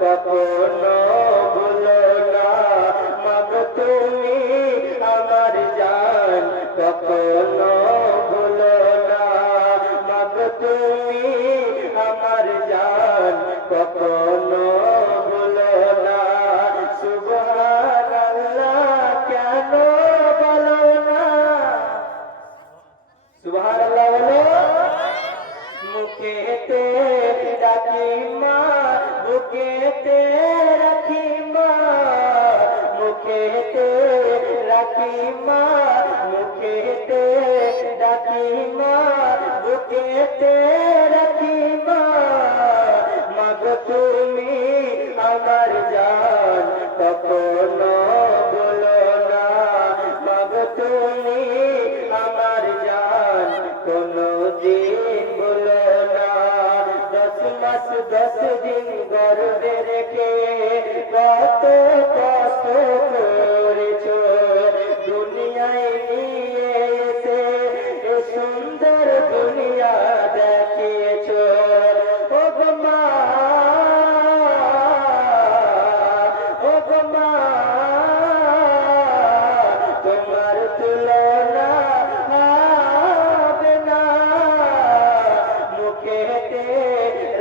কখনো ভুলো না মাগো তুমি আমার জান কখনো ভুলো না মাগো তুমি আমার জান কখনো ভুলো না সুবহানাল্লাহ কেন বলো না সুবহানাল্লাহ বলো মুখেতে ডাকি মা বুকেতে রাখি মা মুখেতে রাখি মা মুখেতে ডাকি মা বুকেতে রাখি মা মাগো তুমি আমার জান কখনো বলো না মাগো তুমি আমার জান কোনদিন বলো না 10 মাস 10 দিন গর্ভে রেখে কত কষ্ট করেছো দুনিয়ায় নিয়ে এসে এ সুন্দর দুনিয়া দেখিয়েছো ও গো মা ও গো মা তোমার তুলনা হবে না মুখেতে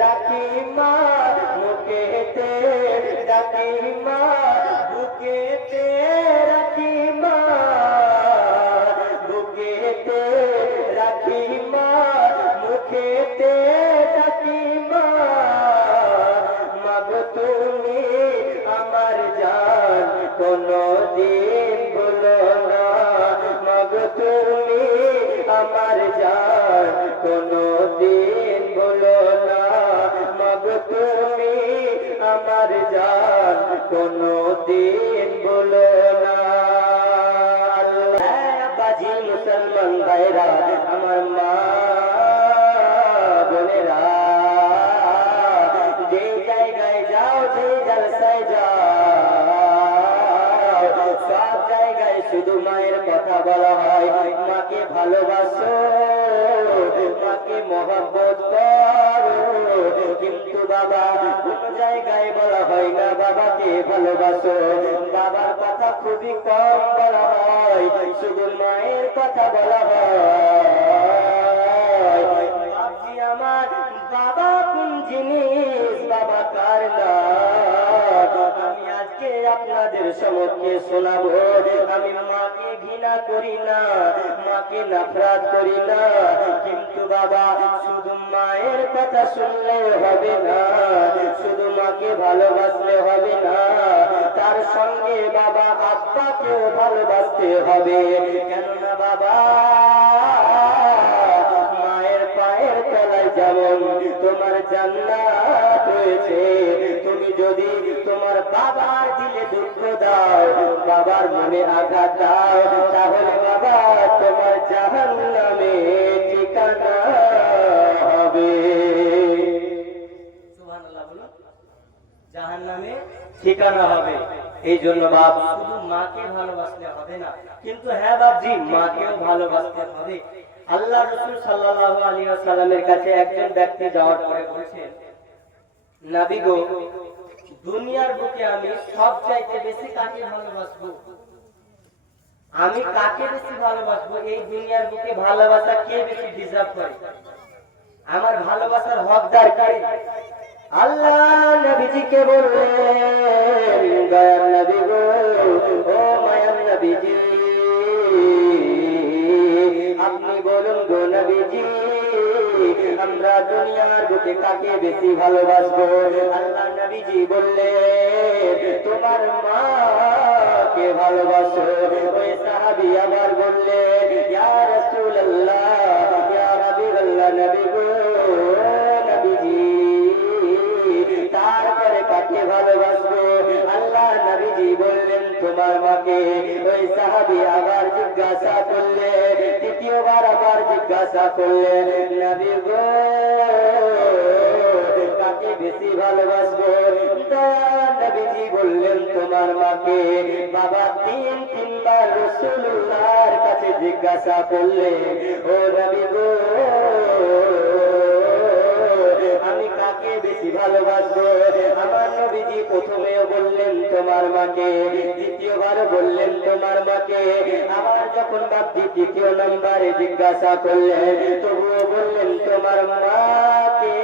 রাখি মা মুখেতে ডাকি মা বুকেতে রাখি মা বুকেতে রাখি মা মুখেতে ডাকি মা মাগো তুমি আমার জান কোনদিন ভুলো না মাগো তুমি আমার জান কোনদিন ভুলো না মাগো তুমি আমার জান কোনদিন ভুলো না বাজি মুসলমান ভাইরা আমার মা বোনেরা যে জায়গায় যাও যে জলসায় যাও সব জায়গায় শুধু মায়ের কথা বলা হয় মাকে ভালোবাসো মাকে মহব্বত করো কিন্তু বাবা কোন জায়গায় বলা হয় না বাবাকে ভালোবাসো বাবার কথা খুবই কম বলা হয় শুধু মায়ের কথা বলা হয় বাপজি আমার বাবা কোন জিনিস বাবা কার নাম আমি আজকে আপনাদের সম্মুখে শোনাবো আমি মাকে ঘৃণা করি না মাকে নফরত করি না কিন্তু বাবা শুধু মায়ের কথা শুনলে হবে না শুধু মাকে ভালোবাসলে হবে না তার সঙ্গে বাবা আব্বাকেও ভালোবাসতে হবে কেননা বাবা মায়ের পায়ের তলায় যেমন তোমার জান্নাত রয়েছে তুমি যদি তোমার বাবার দিলে দুঃখ দাও বাবার মনে আঘাত দাও তাহলে বাবা তোমার জাহান্নামে ঠিকানা হবে সুবহানাল্লাহ বলো জাহান্নামে ঠিকানা হবে এই জন্য বাপ শুধু মাকে ভালোবাসলে হবে না কিন্তু হ্যাঁ বাপজি মাকেও ভালোবাসতে হবে আল্লাহ রাসূল সাল্লাল্লাহু আলাইহি ওয়াসাল্লামের কাছে একজন ব্যক্তি যাওয়ার পরে বলেছেন নবী গো দুনিয়ার বুকে আমি সবচাইতে বেশি কাকে ভালোবাসবো আমি কাকে বেশি ভালোবাসবো এই দুনিয়ার বুকে ভালোবাসা কে বেশি ডিজার্ভ করে আমার ভালোবাসার হকদার কে আল্লাহ নবীজিকে বললেন দয়ার নবী গো ও মায়ার নবীজি আপনি বলুন গো নবীজি আমরা দুনিয়ার বুকে কাকে বেশি ভালোবাসবো আল্লাহ নবীজি বললেন তোমার মাকে ভালোবাসো ওই সাহাবী আবার বললেন ইয়া রাসূলুল্লাহ ইয়া হাবিবাল্লাহ নবী গো নবীজি তারপরে কাকে ভালোবাসবো আল্লাহ নবীজি বললেন তোমার মাকে ওই সাহাবী আবার জিজ্ঞাসা করলেন দ্বিতীয়বার আবার জিজ্ঞাসা করলেন নবী গো কাকে বেশি ভালোবাসবো নবীজি বললেন তোমার মাকে বাবা তিনবার রাসূলুল্লাহর কাছে জিজ্ঞাসা করলেন ও নবী গো আমি কাকে বেশি ভালোবাসবো আমার নবীজি প্রথমেও বললেন তোমার মাকে, দ্বিতীয়বার বললেন তোমার মাকে, আবার যখন বাপজি দ্বিতীয় নম্বরে জিজ্ঞাসা করলেন তবুও বললেন তোমার মাকে।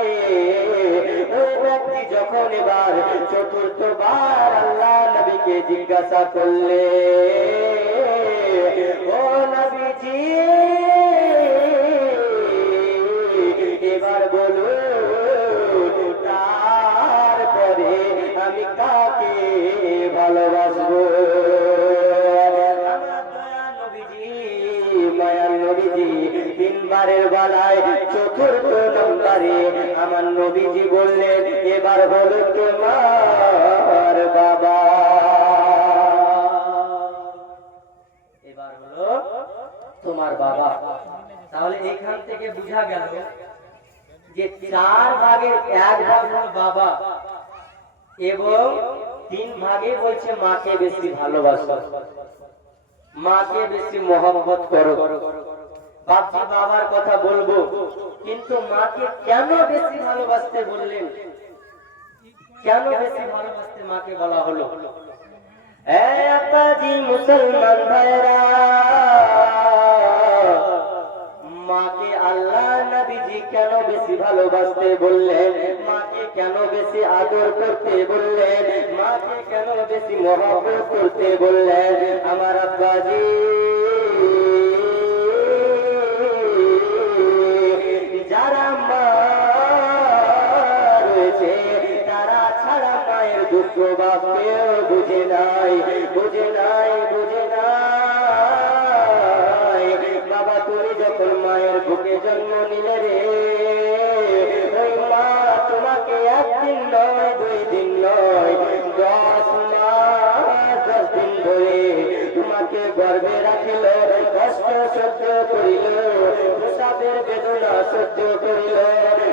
ওই ব্যক্তি যখন এবার চতুর্থবার আল্লাহ নবীকে জিজ্ঞাসা করলে, ও নবীজি এবার বলুন তারপরে আমি কাকে ভালোবাসবো? আমার দয়া নবীজি, মায়ার নবীজি তিনবারের বেলায় চতুর্থ নম্বরে আমার নবীজি বললেন এবার হলো তোমার বাবা। এবার হলো তোমার বাবা। তাহলে এখান থেকে বোঝা গেল যে 4 ভাগের 1 ভাগ হলো বাবা এবং 3 ভাগে বলছে মাকে বেশি ভালোবাসো, মাকে বেশি মহব্বত করো। বাপজি বাবার কথা বলবো, কিন্তু মাকে কেন বেশি ভালোবাসতে বললেন, কেন বেশি ভালোবাসতে মাকে বলা হলো? আব্বাজি মুসলমান ভাইরা, মাকে আল্লাহ নবীজি কেন বেশি ভালোবাসতে বললেন, মাকে কেন বেশি আদর করতে বললেন, মাকে কেন বেশি মহব্বত করতে বললেন? আমার আব্বাজি যারা মা রয়েছে তারা ছাড়া মায়ের দুঃখ বাপেও বুঝে নাই, বুঝে নাই, বুঝে নাই। বাবা তুমি যখন মায়ের বুকে জন্ম নিলে রে, ওই মা তোমাকে একদিন নয়, 2 দিন নয়, 10 মাস 10 দিন ধরে তোমাকে গর্ভে রাখিল, কষ্ট সহ্য করিল, প্রসাবের বেদনা সহ্য করিল,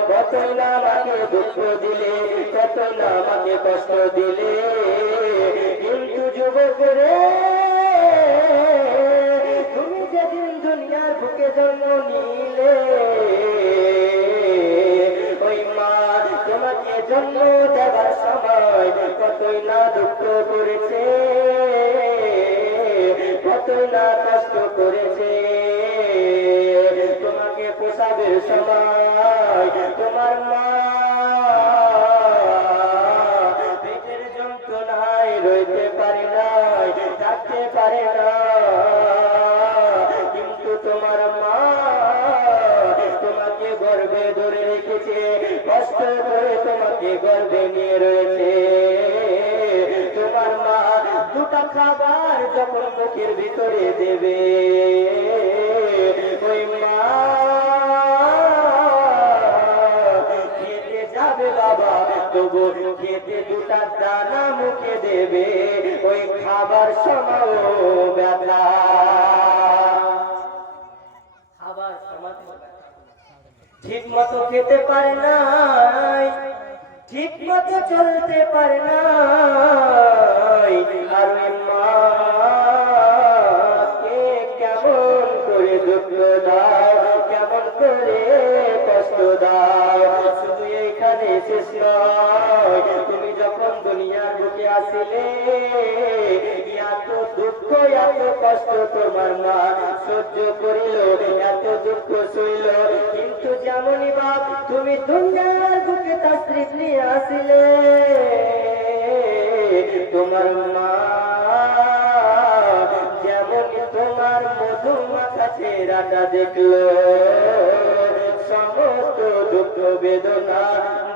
কতই না আমাকে দুঃখ দিলে, কতই না আমাকে কষ্ট দিলে। কিন্তু যুবক রে, তুমি যেদিন দুনিয়ার বুকে জন্ম নিলে, ওই মা তোমাকে জন্ম দেবার সময় কতই না দুঃখ করেছে, কতই না কষ্ট করেছে। তোমাকে প্রসাবের সময় তোমার মা পেটের যন্ত্রণায় রইতে পারে নাই, থাকতে পারে না, কিন্তু তোমার মা তোমাকে গর্ভে ধরে রেখেছে, কষ্ট করে তোমাকে গর্ভে নিয়ে রয়েছে। তোমার মা 2টা খাবার যখন মুখের ভিতরে দেবে, ওই মা খেতে যাবে বাবা, তবু খেতে 2টা দানা মুখে দেবে, ওই খাবার সময় ব্যথা, খাবার সময় ঠিক মতো খেতে পারে নাই, ঠিক মতো চলতে পারে নাই। আর ওই মাকে কেমন করে দুঃখ দাও, কেমন করে কষ্ট দাও। শুধু এইখানে শেষ নয়, তুমি যখন দুনিয়ার বুকে আসিলে এত দুঃখ এত কষ্ট তোমার মা সহ্য করিল, এত দুঃখ সইল, কিন্তু যেমনই বাপ তুমি দুনিয়ার বুকে তাশরীফ নিয়ে আসিলে, তোমার মা যেমন তোমার মধু মাখা চেহারাটা দেখলো, সমস্ত দুঃখ বেদনা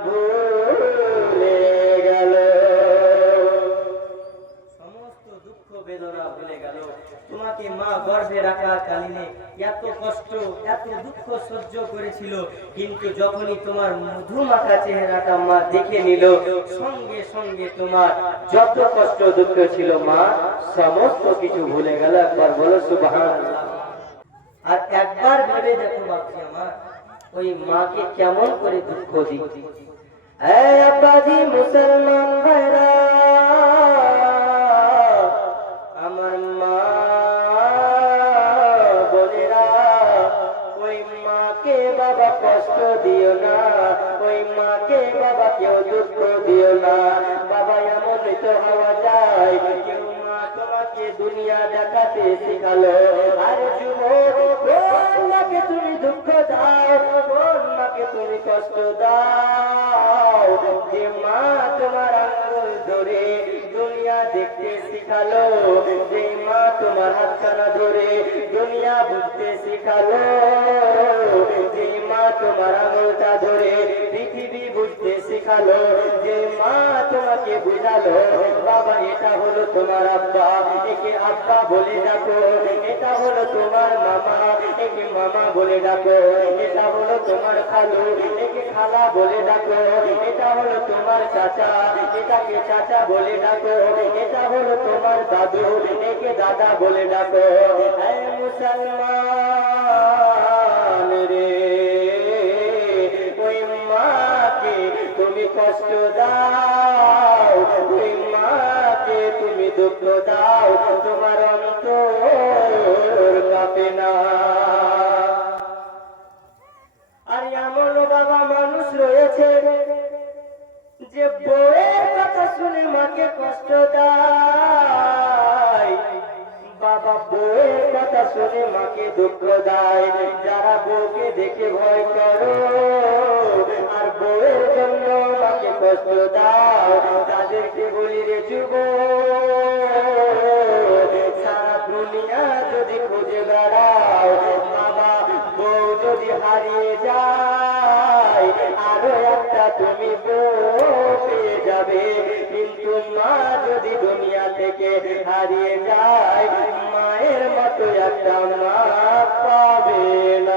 ভুলে গেল, সমস্ত দুঃখ বেদনা ভুলে গেল। তোমাকে মা গর্ভে রাখা কালীনে এত কষ্ট এত দুঃখ সহ্য করেছিল, কিন্তু যখনই তোমার মধু মাখা চেহারাটা মা দেখে নিল, সঙ্গে সঙ্গে তোমার যত কষ্ট দুঃখ ছিল মা সমস্ত কিছু ভুলে গেল। একবার বলো সুবহানাল্লাহ। আর একবার ভেবে দেখো বাপজি আমার, ওই মাকে কেমন করে দুঃখ দিই। এই আব্বাজি মুসলমান ভাইরা, আমার মা বোনেরা, ওই মাকে বাবা কষ্ট দিও না, ওই মাকে বাবা কেউ দুঃখ দিও না। বাবা এমন তো হওয়া যায়। কেউ মা তোমাকে দুনিয়া দেখাতে শিখালো, আর যুবক কোন মাকে তুমি দুঃখ দাও, কোন মাকে তুমি কষ্ট দাও, যে মা তোমার আঙ্গুল ধরে দুনিয়া দেখতে শিখালো, যে মা তোমার হাতখানা ধরে দুনিয়া বুঝতে শিখালো, যে মা তোমার আঙুলটা ধরে পৃথিবী বুঝতে শিখালো, যে মা তোমাকে বুঝালো বাবা এটা হলো তোমার আব্বা, একে আব্বা বলে ডাকো, এটা হলো তোমার মামা, একে মামা বলে ডাকো, এটা হলো তোমার খালু, একে খালা বলে ডাকো, এটা হলো তোমার চাচা, এটাকে চাচা বলে ডাকো, এটা হলো তোমার দাদু, একে দাদা বলে ডাকো। হে মুসলমান রে, ওই মাকে তুমি কষ্ট দাও, ওই মাকে তুমি দুঃখ দাও, তোমার অন্তর কাঁপে না। আর এমন বাবা মানুষ রয়েছে যে বউয়ের কথা শুনে মাকে কষ্ট দেয়, বাবা বউয়ের কথা শুনে মাকে দুঃখ দেয়। যারা বউকে দেখে ভয় করো আর বউয়ের জন্য মাকে কষ্ট দাও, তাদেরকে বলি রে যুবক, সারা দুনিয়া যদি খুঁজে বেড়াও, বাবা বউ যদি হারিয়ে যায় আরো একটা তুমি বউ পেয়ে যাবে, কিন্তু মা যদি দুনিয়া থেকে হারিয়ে যায় মায়ের মতো একটা মা পাবে না।